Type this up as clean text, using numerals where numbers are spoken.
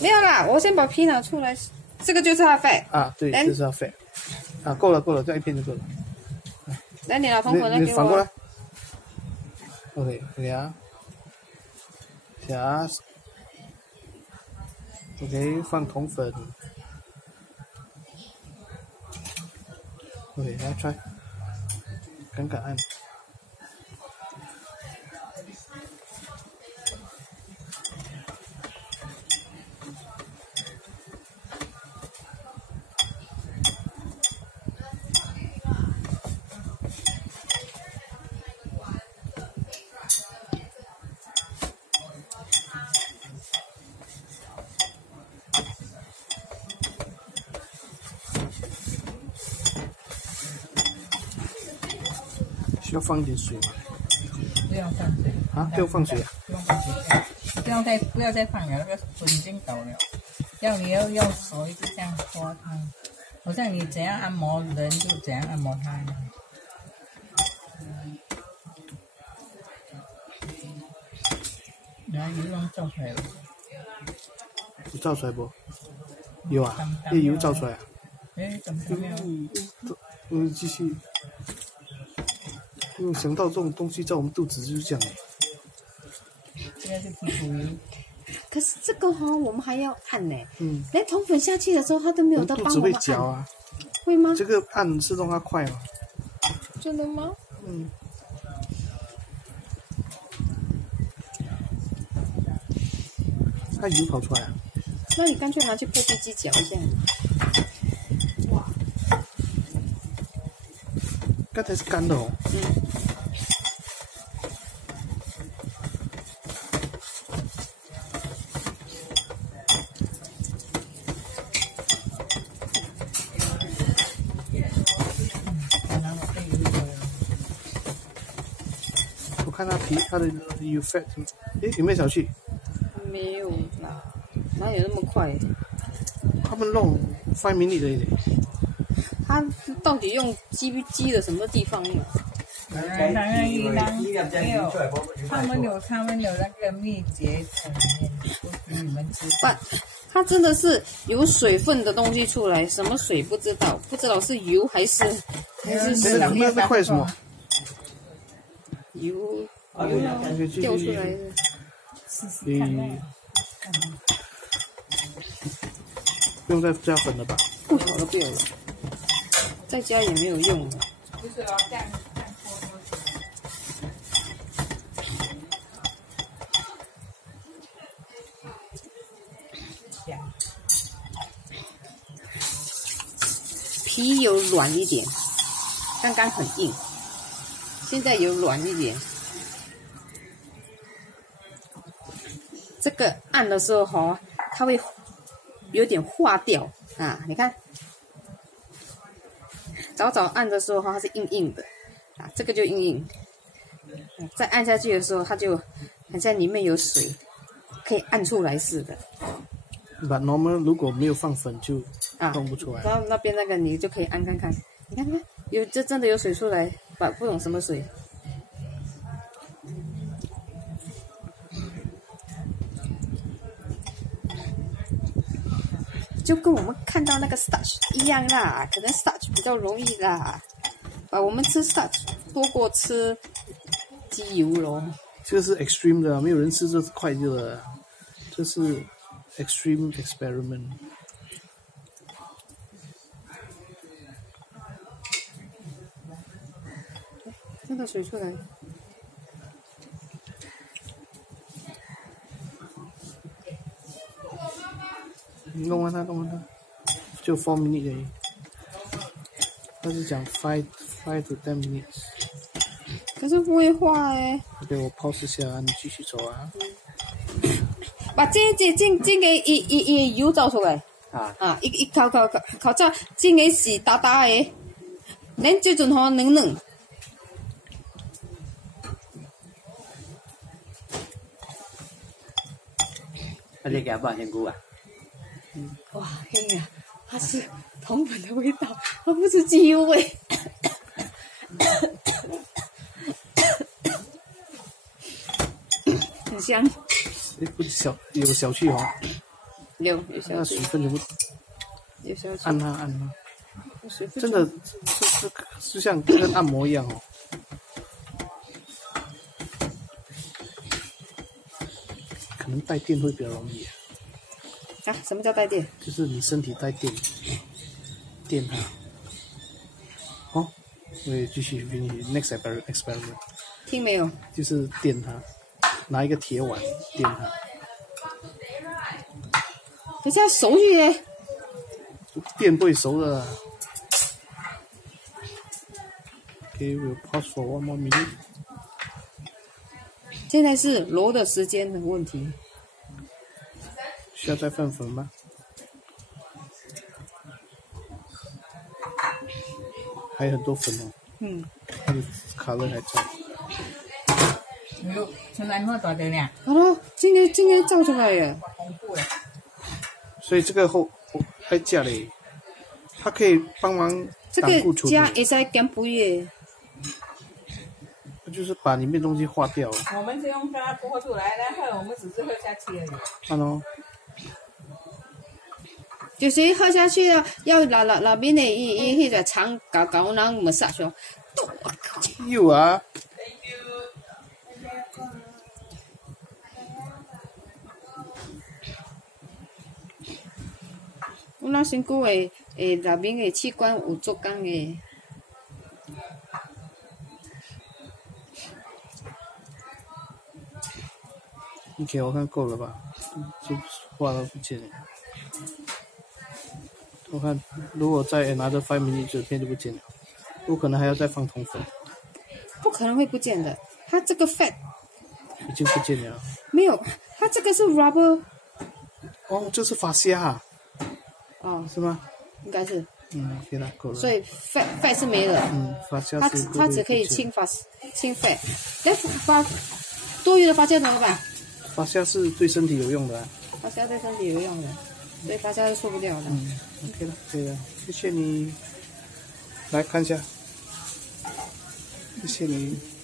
没有啦，我先把皮拿出来，这个就是它的 fat 啊，对，这是它 fat 啊，够了，这样一片就够了。来，你拿同粉来给我。反过来。OK 啊，下 OK 放同粉。OK 来 try， 敢按。需要放一点水吗？不要放水啊，不用放水啊！不用放水，不要再放了，那个粉已经倒了。你要用手一直这样搓它，好像你怎样按摩人就怎样按摩它。然后油能照出来了。有照出来不？有啊，这油照出来啊。哎，怎么都没有？继续。因为想到这种东西在我们肚子就是这样。这个是皮肤油。可是这个我们还要按呢。连同粉下去的时候，它都没有到帮我们按。肚子会绞啊？会吗？这个按是让它快吗？真的吗？它油跑出来啊？那你干脆拿去破壁机搅一下。哇！刚才是干的哦。我看它的有 fat， 有没有小气？没有啦，哪有那么快？他们弄5 minutes的一点。他到底用鸡的什么地方呢？他们有那个秘诀在里面，不给你们知道。它真的是有水分的东西出来，什么水不知道是油还是水？那在快什么？油掉出来的。不用再加粉了吧？不好了，不要了，再加也没有用了。不是这样。皮有软一点，刚刚很硬，现在有软一点。这个按的时候它会有点化掉啊！你看，早按的时候它是硬硬的啊，这个就硬硬。再按下去的时候，它就好像里面有水，可以按出来似的。But normal 如果没有放粉就弄不出来。然后那边那个你就可以按看看，你看看，这真的有水出来，不懂什么水。就跟我们看到那个 starch 一样啦，可能 starch 比较容易啦。我们吃 starch 多过吃鸡油咯。这个是 extreme 的，没有人吃这是快乐的，这是 extreme experiment。真的水出来。弄完它，就4 minutes 而已。他是讲5 to 10 minutes。可是不会化哎。OK， 我 pause 下，你继续走啊。把这个油走出来。一烤到这个是大大的，咱这阵嫩。这个保鲜菇啊。哇，天呀，它是同粉的味道，它不是鸡油味。很香。有小气哦。有那消气水，分全部有消气。按它，水分真的就像跟按摩一样哦。可能带电会比较容易啊？什么叫带电？就是你身体带电，电它。哦，我也继续 next experiment， 听没有？就是电它，拿一个铁碗电它，等下熟去耶。电不会熟的。Okay, we'll pause for 1 more minute。现在是揉的时间的问题。需要再放粉吗？还有很多粉哦。嗯。它的卡乐还在。哟，出来那么大的呢？好了，今天照出来了。恐怖了。所以这个还加嘞，它可以帮忙这挡固醇。个加也在减肥耶。就是把里面东西化掉了。我们是用它剥出来，然后我们只是喝下去而已。看哦。就是喝下去了，要那边的那个肠搞那么杀说。有啊。我那身躯的那边的器官有做工的。OK， 我看够了吧？就画都不见了。我看如果再拿着5 minutes， 这片就不见了。我可能还要再放铜粉。不可能会不见的，它这个 fat 已经不见了。没有，它这个是 rubber。哦，这是发虾啊。哦，是吗？应该是。OK 了，够了。所以 fat 是没了。发虾是它只可以清 fat， 那发多余的发酵怎么办？发虾是对身体有用的啊。发酵对身体有用的，所以发酵是受不了的。OK 了，可以了，谢谢你。来看一下，谢谢你。